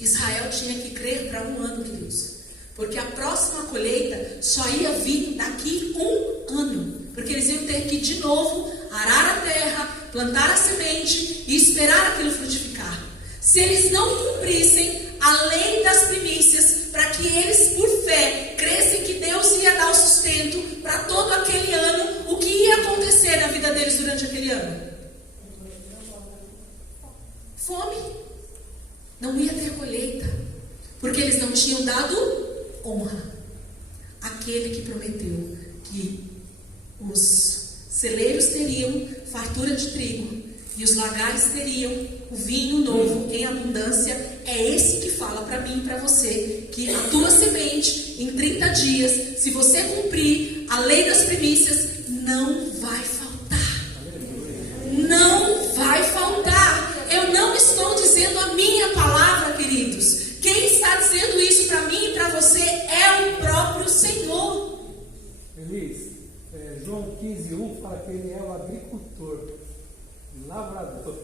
Israel tinha que crer para um ano, queridos. Porque a próxima colheita só ia vir daqui um ano. Porque eles iam ter que de novo arar a terra, plantar a semente e esperar aquilo frutificar. Se eles não cumprissem a lei das primícias, para que eles por fé crescem que Deus ia dar o sustento para todo aquele ano, o que ia acontecer na vida deles durante aquele ano? Fome. Não ia ter colheita, porque eles não tinham dado honra àquele que prometeu que os celeiros teriam fartura de trigo e os lagares teriam o vinho novo em abundância. É esse que fala para mim e para você que a tua semente em 30 dias, se você cumprir a lei das primícias, não vai faltar. Não vai faltar. Eu não estou dizendo a minha palavra, queridos. Quem está dizendo isso para mim e para você é o próprio Senhor. Elis, João 15:1 fala que ele é o agricultor, lavrador.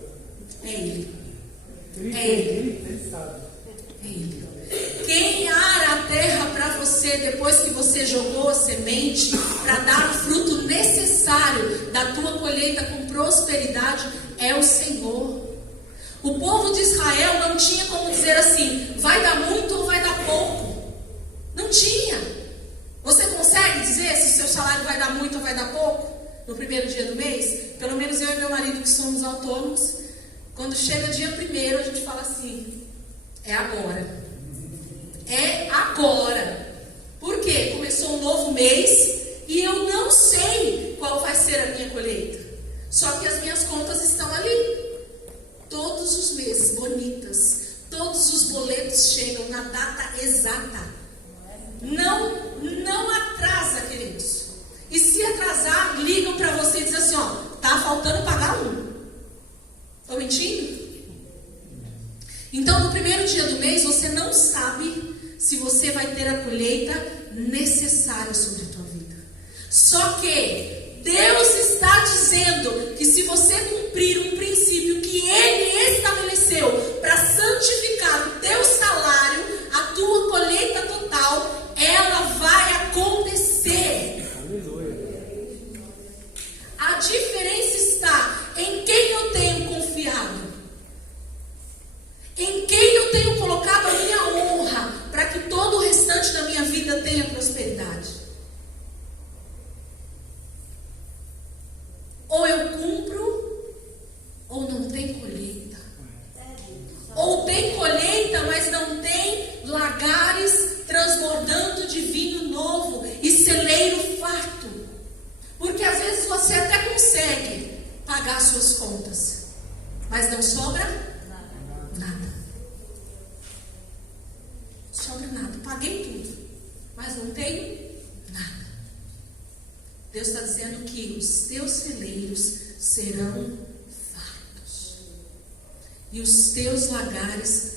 É ele. Ele sabe. É ele. Quem ara a terra para você depois que você jogou a semente para dar o fruto necessário da tua colheita com prosperidade é o Senhor. O povo de Israel não tinha como dizer assim, vai dar muito ou vai dar pouco. Não tinha. Você consegue dizer se o seu salário vai dar muito ou vai dar pouco no primeiro dia do mês? Pelo menos eu e meu marido, que somos autônomos, quando chega dia 1º, a gente fala assim, é agora. É agora. Por quê? Começou um novo mês e eu não sei qual vai ser a minha colheita. Só que as minhas contas estão ali. Todos os meses, bonitas. Todos os boletos chegam na data exata. Não atrasa, queridos. E se atrasar, ligam para você e dizem assim, ó, tá faltando pagar um. Estou mentindo? Então, no primeiro dia do mês, você não sabe se você vai ter a colheita necessária sobre a tua vida. Só que Deus está dizendo que se você cumprir um princípio que Ele estabeleceu para santificar o teu salário, a tua colheita total, ela vai acontecer. Aleluia. A diferença está em quem eu tenho confiado. Em quem eu tenho colocado a minha honra para que todo o restante da minha vida tenha prosperidade. Ou eu cumpro, ou não tem colheita. Ou tem colheita, mas não tem lagares transbordando de vinho novo e celeiro farto. Porque às vezes você até consegue pagar suas contas, mas não sobra nada. Sobra nada. Paguei tudo, mas não tenho nada. Deus está dizendo que os teus celeiros serão fartos e os teus lagares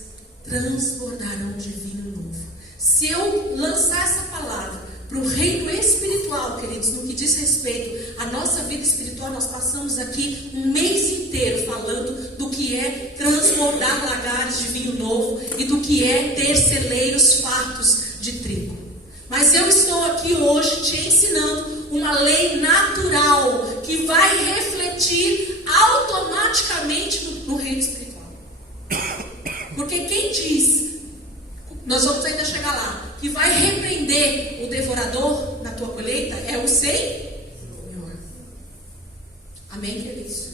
transbordarão de vinho novo. Se eu lançar essa palavra para o reino espiritual, queridos, no que diz respeito à nossa vida espiritual, nós passamos aqui um mês inteiro falando do que é transbordar lagares de vinho novo e do que é ter celeiros fartos de trigo. Mas eu estou aqui hoje te ensinando uma lei natural que vai refletir automaticamente no reino espiritual. Porque quem diz, nós vamos ainda chegar lá, que vai repreender o devorador na tua colheita é o Senhor. Amém, queridos?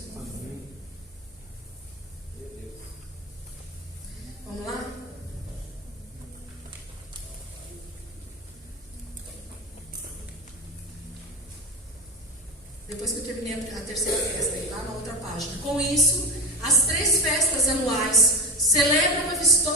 Vamos lá? Depois que eu terminei a terceira festa, lá na outra página. Com isso, as 3 festas anuais celebram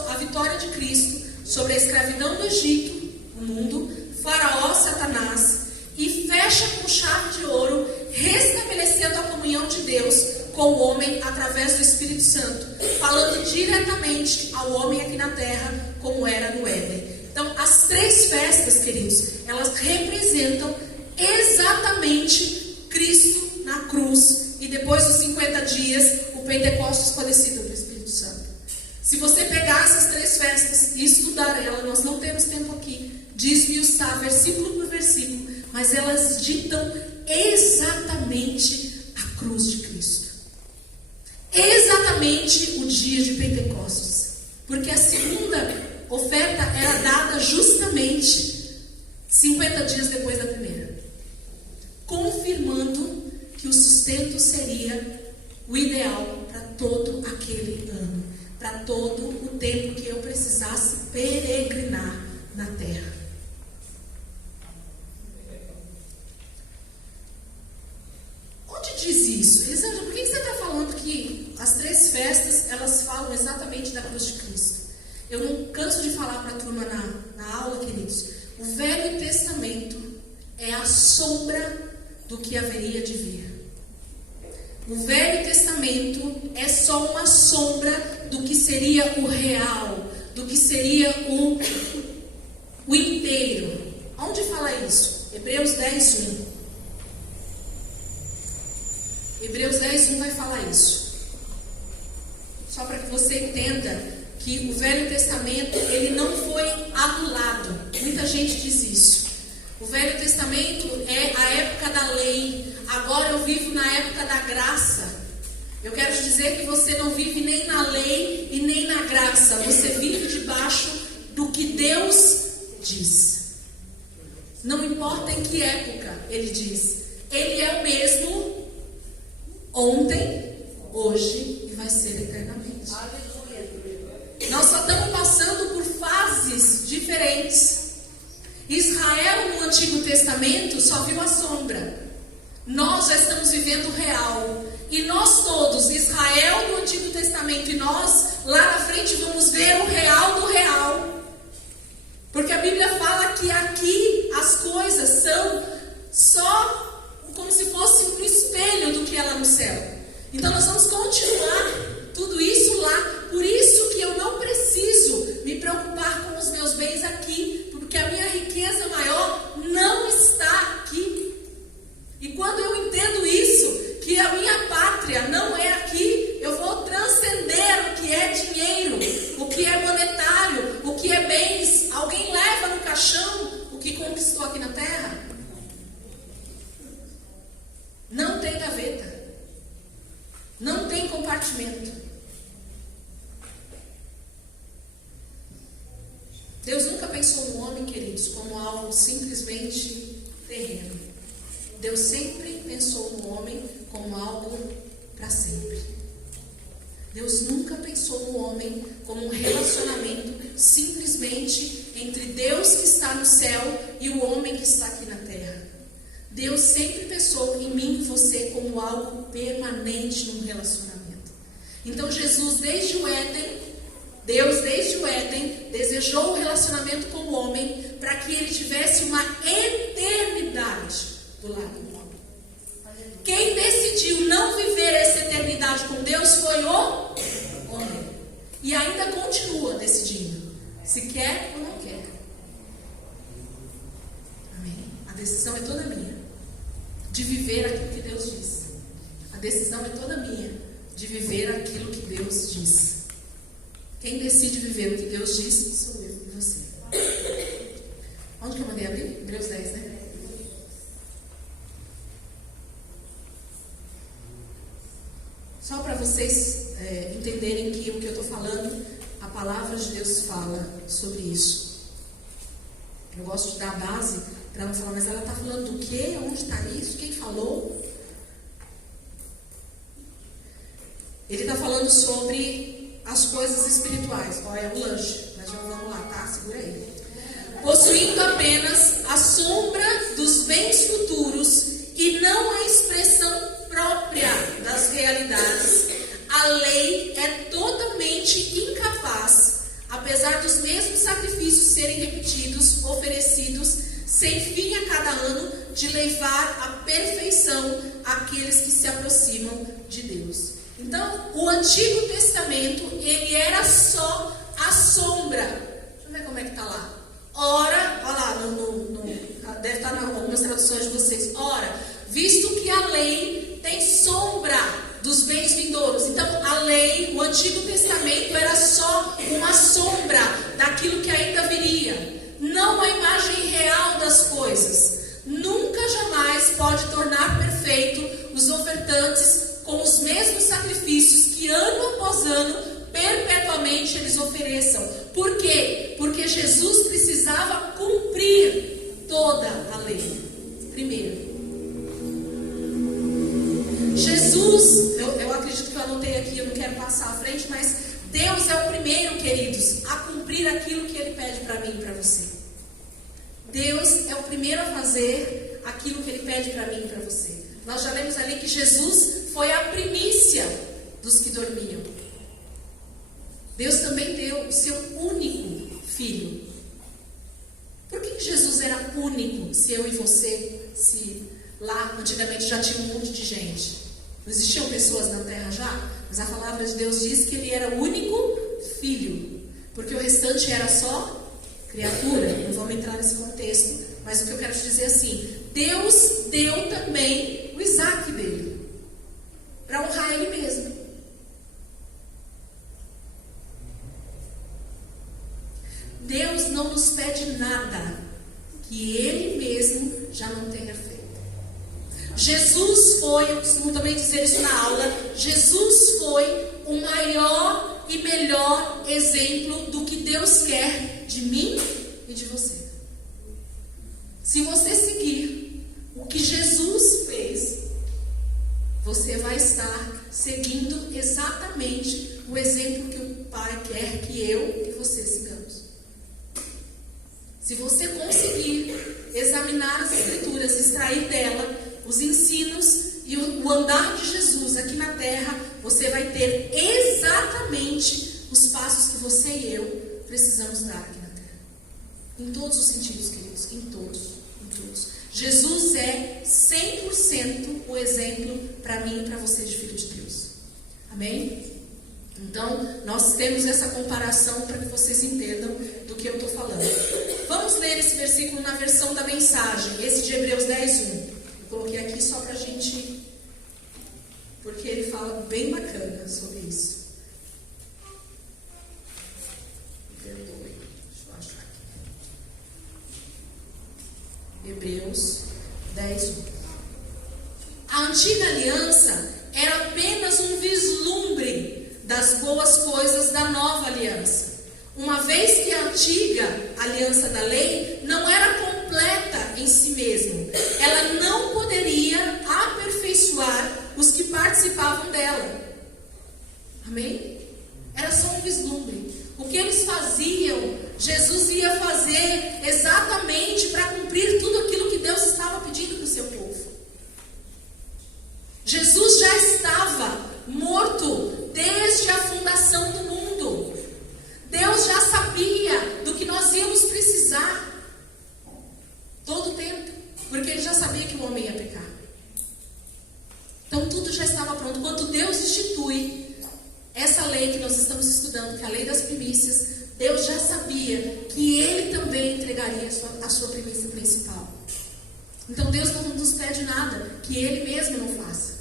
a vitória de Cristo sobre a escravidão do Egito, o mundo, Faraó, Satanás, e fecha com chave de ouro, restabelecendo a comunhão de Deus com o homem através do Espírito Santo, falando diretamente ao homem aqui na terra, como era no Éden. Então, as 3 festas, queridos, elas representam exatamente Cristo na cruz, e depois dos 50 dias, o Pentecostes com a descida do Espírito Santo. Se você pegar essas 3 festas e estudar ela, nós não temos tempo aqui de esmiuçar versículo por versículo, mas elas ditam exatamente a cruz de Cristo. Exatamente o dia de Pentecostes. Porque a segunda oferta era dada justamente 50 dias depois da primeira, confirmando que o sustento seria o ideal para todo aquele ano, para todo o tempo que eu precisasse peregrinar na terra. Onde diz isso? Elisângela, por que você está falando que as 3 festas, elas falam exatamente da cruz de Cristo? Eu não canso de falar para a turma na aula, queridos. O Velho Testamento é a sombra do que haveria de vir. O Velho Testamento é só uma sombra do que seria o real, do que seria o inteiro. Onde fala isso? Hebreus 10:1. Hebreus 10:1 vai falar isso. Só para que você entenda que o Velho Testamento, ele não foi anulado. Muita gente diz isso. O Velho Testamento é a época da lei. Agora eu vivo na época da graça. Eu quero te dizer que você não vive nem na lei e nem na graça. Você vive debaixo do que Deus diz. Não importa em que época ele diz. Ele é o mesmo ontem, hoje e vai ser eternamente. Nós só estamos passando por fases diferentes. Israel no Antigo Testamento só viu a sombra. Nós já estamos vivendo o real. E nós todos, Israel no Antigo Testamento e nós, lá na frente vamos ver o real do real. Porque a Bíblia fala que aqui as coisas são só como se fosse um espelho do que é lá no céu. Então nós vamos continuar tudo isso lá. Por isso que eu não preciso me preocupar com os meus bens aqui, porque a minha riqueza maior não está aqui. E quando eu entendo isso, que a minha pátria não é aqui, eu vou transcender o que é dinheiro, o que é monetário, o que é bens. Alguém leva no caixão o que conquistou aqui na terra? Não tem gaveta. Não tem compartimento. Deus nunca pensou no homem, queridos, como algo simplesmente terreno. Deus sempre pensou no homem como algo para sempre. Deus nunca pensou no homem como um relacionamento simplesmente entre Deus que está no céu e o homem que está aqui na terra. Deus sempre pensou em mim e você como algo permanente num relacionamento. Então Jesus, desde o Éden, Deus desde o Éden desejou o relacionamento com o homem para que ele tivesse uma eternidade do lado do homem. Quem decidiu não viver essa eternidade com Deus foi o homem. E ainda continua decidindo se quer ou não quer. Amém? A decisão é toda minha de viver aquilo que Deus diz. A decisão é toda minha de viver aquilo que Deus diz. Quem decide viver o que Deus diz sou eu e você. Onde que eu mandei abrir? Hebreus 10, né? Só para vocês entenderem que o que eu estou falando, a palavra de Deus fala sobre isso. Eu gosto de dar a base para não falar, mas ela está falando do quê? Onde está isso? Quem falou? Ele está falando sobre as coisas espirituais. Olha, é o lanche. Nós já vamos lá, tá? Segura aí. Possuindo apenas a sombra dos bens futuros e não a expressão própria das realidades, a lei é totalmente incapaz, apesar dos mesmos sacrifícios serem repetidos, oferecidos, sem fim a cada ano, de levar à perfeição aqueles que se aproximam de Deus. Então, o Antigo Testamento, ele era só a sombra. Deixa eu ver como é que está lá. Ora, olha lá, deve estar em algumas traduções de vocês. Ora, visto que a lei tem sombra dos bens vindouros. Então, a lei, o Antigo Testamento, era só pode tornar perfeito os ofertantes com os mesmos sacrifícios que ano após ano, perpetuamente eles ofereçam. Por quê? Porque Jesus precisava cumprir toda a lei. Primeiro, Jesus, eu acredito que eu anotei aqui, eu não quero passar à frente, mas Deus é o primeiro, queridos, a cumprir aquilo que Ele pede para mim e para você. Deus é o primeiro a fazer aquilo que Ele pede para mim e para você. Nós já lemos ali que Jesus foi a primícia dos que dormiam. Deus também deu o seu único filho. Por que Jesus era único, se eu e você, se lá antigamente já tinha um monte de gente? Não existiam pessoas na terra já? Mas a palavra de Deus diz que ele era o único filho, porque o restante era só criatura. Não vamos entrar nesse contexto, mas o que eu quero te dizer é assim: Deus deu também o Isaac dele, para honrar ele mesmo. Deus não nos pede nada que Ele mesmo já não tenha feito. Jesus foi, eu costumo também dizer isso na aula, Jesus foi o maior e melhor exemplo do que Deus quer de mim e de você. Se você seguir o que Jesus fez, você vai estar seguindo exatamente o exemplo que o Pai quer que eu e você sigamos. Se você conseguir examinar as Escrituras, extrair dela os ensinos e o andar de Jesus aqui na terra, você vai ter exatamente os passos que você e eu precisamos dar aqui na terra. Em todos os sentidos, queridos, em todos. Jesus é 100% o exemplo para mim e para você de filho de Deus. Amém? Então, nós temos essa comparação para que vocês entendam do que eu estou falando. Vamos ler esse versículo na versão da mensagem, esse de Hebreus 10:1. Eu coloquei aqui só para a gente, porque ele fala bem bacana sobre isso. Me perdoe, deixa eu achar aqui. Hebreus 10:1. A antiga aliança era apenas um vislumbre das boas coisas da nova aliança. Uma vez que a antiga aliança da lei não era completa em si mesma, ela não poderia aperfeiçoar os que participavam dela. Amém? Era só um vislumbre. O que eles faziam, Jesus ia fazer exatamente para cumprir tudo aquilo que Deus estava pedindo para o seu povo. Jesus já estava morto desde a fundação do mundo. Deus já sabia do que nós íamos precisar todo o tempo, porque Ele já sabia que o homem ia pecar. Então tudo já estava pronto. Quando Deus institui essa lei que nós estamos estudando, que é a lei das primícias, Deus já sabia que Ele também entregaria a sua primícia principal. Então Deus não nos pede nada que Ele mesmo não faça.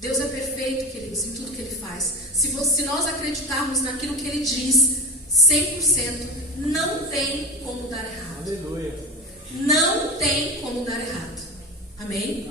Deus é perfeito, queridos, em tudo que Ele faz. Se nós acreditarmos naquilo que Ele diz 100%, não tem como dar errado. Aleluia. Não tem como dar errado. Amém?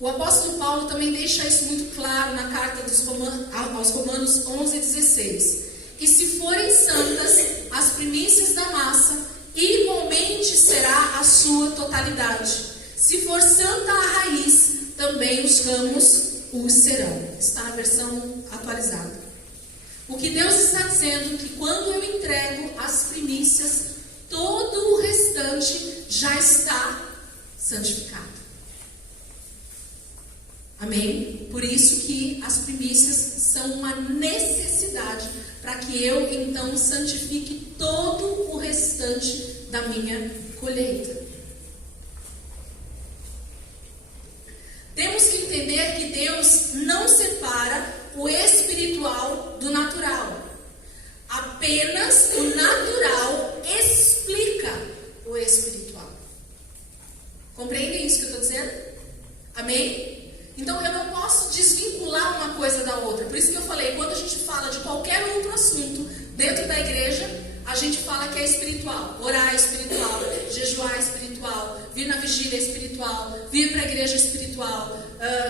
O apóstolo Paulo também deixa isso muito claro na carta aos Romanos 11:16. E se forem santas as primícias da massa, igualmente será a sua totalidade. Se for santa a raiz, também os ramos os serão. Está na versão atualizada. O que Deus está dizendo é que quando eu entrego as primícias, todo o restante já está santificado. Amém? Por isso que as primícias são uma necessidade para que eu então santifique todo o restante da minha colheita. Temos que entender que Deus não separa o espiritual do natural. Apenas o natural explica o espiritual. Compreendem isso que eu estou dizendo? Amém? Então eu não posso desvincular uma coisa da outra. Por isso que eu falei, quando a gente fala de qualquer outro assunto dentro da igreja, a gente fala que é espiritual. Orar é espiritual, jejuar é espiritual, vir na vigília é espiritual, vir para a igreja é espiritual.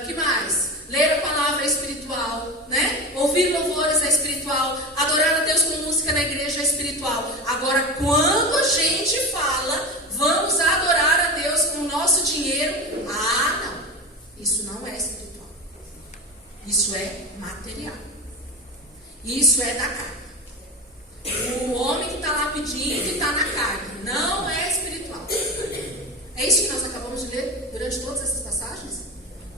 Que mais? Ler a palavra é espiritual, né? Ouvir louvores é espiritual, adorar a Deus com música na igreja é espiritual. Agora, quando a gente fala, vamos adorar a Deus com o nosso dinheiro, não, isso não é espiritual. Isso é material. Isso é da carne. O homem que está lá pedindo está na carne, não é espiritual. É isso que nós acabamos de ler durante todas essas passagens?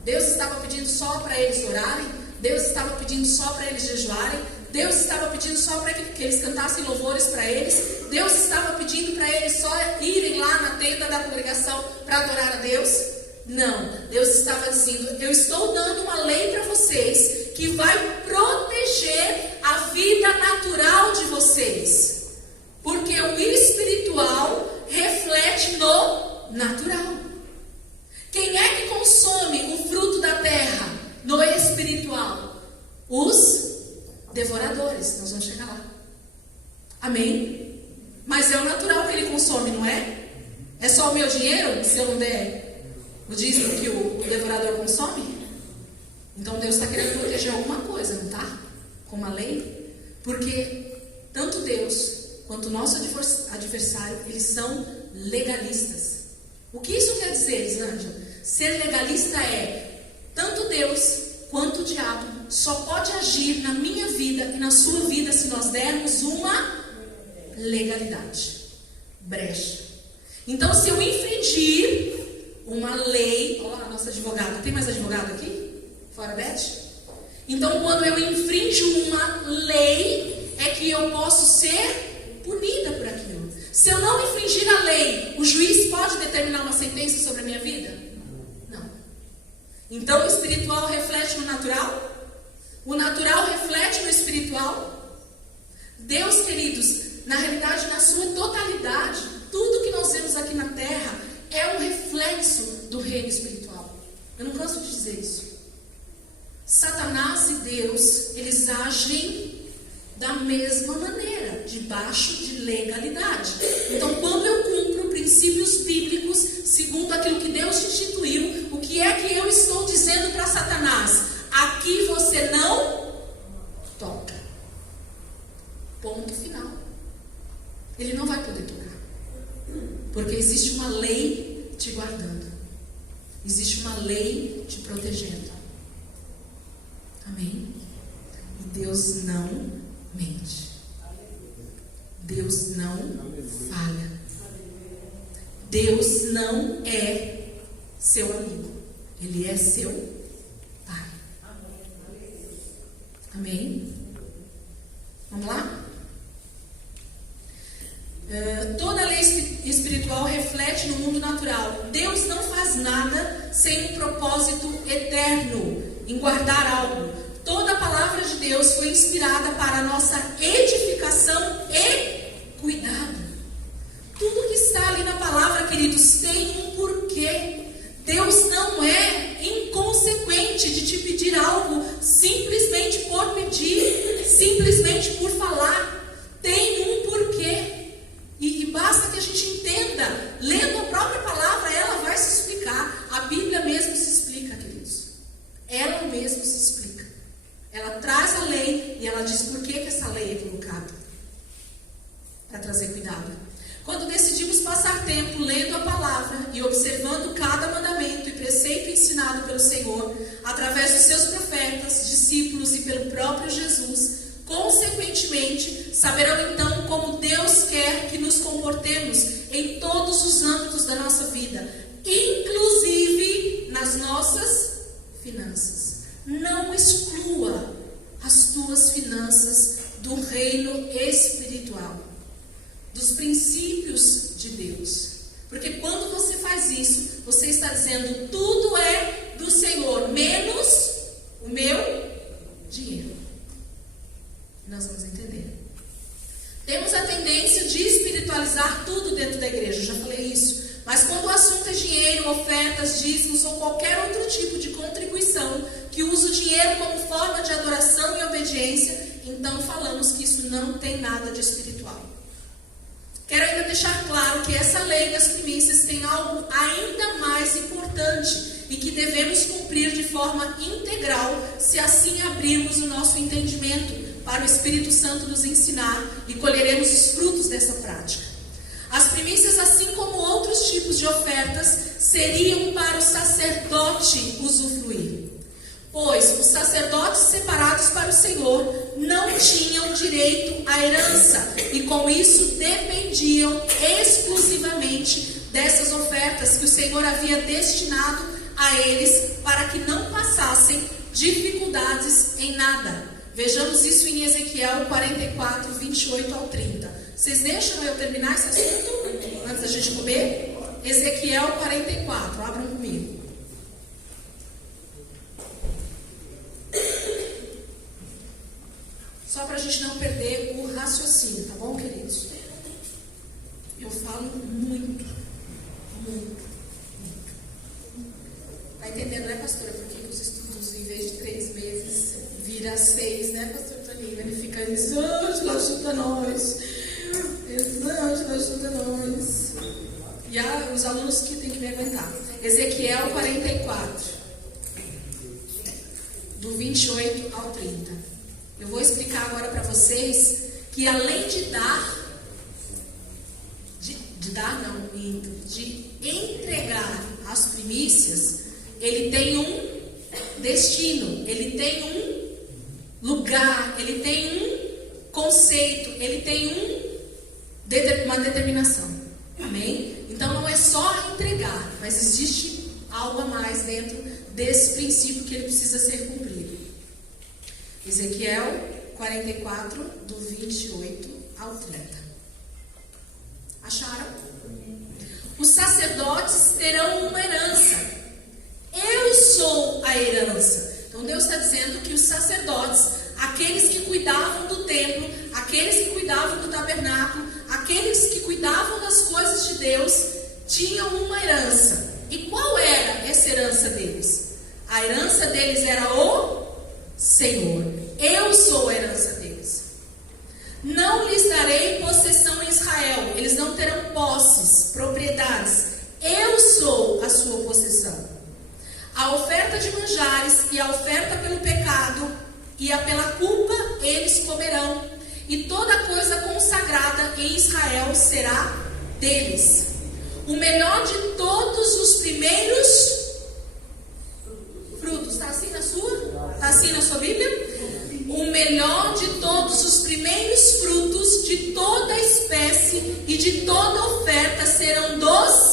Deus estava pedindo só para eles orarem? Deus estava pedindo só para eles jejuarem? Deus estava pedindo só para que eles cantassem louvores para eles? Deus estava pedindo para eles só irem lá na tenda da congregação para adorar a Deus? Não, Deus estava dizendo, eu estou dando uma lei para vocês que vai proteger a vida natural de vocês. Porque o espiritual reflete no natural. Quem é que consome o fruto da terra no espiritual? Os devoradores. Nós vamos chegar lá. Amém? Mas é o natural que ele consome, não é? É só o meu dinheiro, se eu não der o dízimo que o devorador consome? Então Deus está querendo proteger alguma coisa, não está? Com uma lei? Porque tanto Deus quanto o nosso adversário, eles são legalistas. O que isso quer dizer, Elisângela? Ser legalista é tanto Deus quanto o diabo só pode agir na minha vida e na sua vida se nós dermos uma legalidade, brecha. Então, se eu infringir uma lei, olha lá a nossa advogada, tem mais advogado aqui? Fora Beth? Então, quando eu infrinjo uma lei, é que eu posso ser punida por aquilo. Se eu não infringir a lei, o juiz pode determinar uma sentença sobre a minha vida? Não. Então o espiritual reflete no natural? O natural reflete no espiritual? Deus, queridos, na realidade, na sua totalidade, tudo que nós vemos aqui na terra é um reflexo do reino espiritual. Eu não canso de dizer isso. Satanás e Deus, eles agem da mesma maneira, debaixo de legalidade. Então, quando eu cumpro princípios bíblicos, segundo aquilo que Deus instituiu, o que é que eu estou dizendo para Satanás? Aqui você não toca. Ponto final. Ele não vai poder tocar. Porque existe uma lei te guardando. Existe uma lei te protegendo. Amém? E Deus não mente. Deus não falha. Deus não é seu amigo. Ele é seu Pai. Amém? Vamos lá? Toda lei espiritual reflete no mundo natural. Deus não faz nada sem um propósito eterno em guardar algo. Toda a palavra de Deus foi inspirada para a nossa edificação e cuidado. Tudo que está ali na palavra, queridos, tem um porquê. Deus não é inconsequente de te pedir algo simplesmente por pedir, simplesmente por falar. Tem um porquê. E basta que a gente entenda. Lendo a própria palavra, ela vai se explicar. A Bíblia mesmo se explica, queridos. Ela mesmo se explica. Ela traz a lei e ela diz por que essa lei é colocada. Para trazer cuidado. Quando decidimos passar tempo lendo a palavra e observando cada mandamento e preceito ensinado pelo Senhor, através dos seus profetas, discípulos e pelo próprio Jesus, consequentemente, saberão então como Deus quer que nos comportemos em todos os âmbitos da nossa vida, inclusive nas nossas finanças. Não exclua as tuas finanças do reino espiritual, dos princípios de Deus. Porque quando você faz isso, você está dizendo: tudo é do Senhor, menos o meu dinheiro. Nós vamos entender. Temos a tendência de espiritualizar tudo dentro da igreja, eu já falei isso. Mas quando o assunto é dinheiro, ofertas, dízimos ou qualquer outro tipo de contribuição que usa o dinheiro como forma de adoração e obediência, então falamos que isso não tem nada de espiritual. Quero ainda deixar claro que essa lei das primícias tem algo ainda mais importante e que devemos cumprir de forma integral, se assim abrirmos o nosso entendimento para o Espírito Santo nos ensinar, e colheremos os frutos dessa prática. As primícias, assim como outros tipos de ofertas, seriam para o sacerdote usufruir, pois os sacerdotes separados para o Senhor não tinham direito à herança e com isso dependiam exclusivamente dessas ofertas que o Senhor havia destinado a eles para que não passassem dificuldades em nada. Vejamos isso em Ezequiel 44, 28 ao 30. Vocês deixam eu terminar esse assunto antes da gente comer? Ezequiel 44, abram comigo. Só para a gente não perder o raciocínio, tá bom, queridos? Eu falo muito. Tá entendendo, né, pastora? Por que os estudos, em vez de 3 meses, vira 6, né, pastor Toninho? Ele fica dizendo, Ângela, ajuda nós. Ângela, ajuda nós. E os alunos que tem que me aguentar. Ezequiel 44, do 28 ao 30. Eu vou explicar agora para vocês que além de entregar as primícias, ele tem um destino, ele tem um lugar, ele tem um conceito, ele tem uma determinação. Amém? Então não é só entregar, mas existe algo a mais dentro desse princípio que ele precisa ser cumprido. Ezequiel 44, do 28 ao 30. Acharam? Os sacerdotes terão uma herança. Eu sou a herança. Então Deus está dizendo que os sacerdotes, aqueles que cuidavam do templo, aqueles que cuidavam do tabernáculo, aqueles que cuidavam das coisas de Deus, tinham uma herança. E qual era essa herança deles? A herança deles era o Senhor. Eu sou a herança deles. Não lhes darei possessão em Israel. Eles não terão posses, propriedades. Eu sou a sua possessão. A oferta de manjares e a oferta pelo pecado e a pela culpa eles comerão. E toda coisa consagrada em Israel será deles. O melhor de todos os primeiros frutos. Está assim na sua? Está assim na sua Bíblia? O melhor de todos os primeiros frutos de toda espécie e de toda oferta serão dos